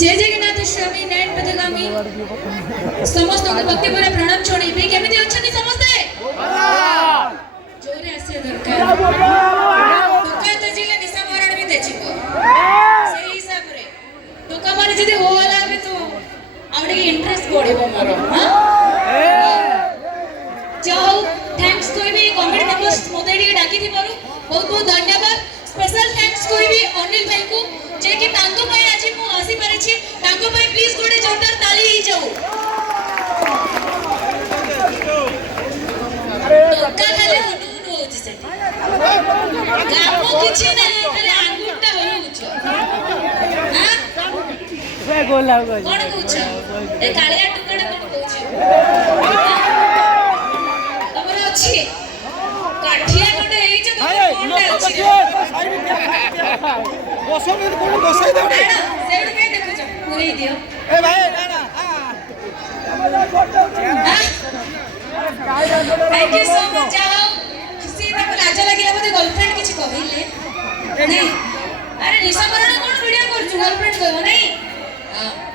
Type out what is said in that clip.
जय जगन्नाथ स्वामी नयन पथगामी समस्त को भक्ति भरे प्रणाम छोड़ीबी केमिति अछनी समस्ते जोरे आसे दरकार दुका तजिले निशा मरण भी देचिबो सेही हिसाब रे दुका माने जदी हो वाला बे तो आउडे इंटरेस्ट बढ़िबो मोर हां जाओ थैंक्स कोइबी कमेडी मेंबर्स मोते डी डाकी थी मारू बहुत बहुत धन्यवाद स्पेशल थैंक्स कोइबी अनिल भाई को जे कि तांको भाई आज मु आसी पारे छी तांको भाई प्लीज गोटे जोरदार ताली ही जाऊ तो का खाली हुनु होची से गामो किछि नाही खाली आंगुरटा होउछ हां वे गोला गोल कोन कहउछ ए कालिया टुकड़ा कोन कहउछ तमरा अछि काठिया कोटे हेइ छ तो कोनटा अछि दोसो में कोन दोसई दे सेड पे देखो छ पूरी दियो ए भाई ना ना थैंक यू सो मच जाओ किसी ने लाज लागिला मते गर्लफ्रेंड किछि कहिले नहीं अरे निशा मरण कोन वीडियो कर छु गर्लफ्रेंड कहबो नहीं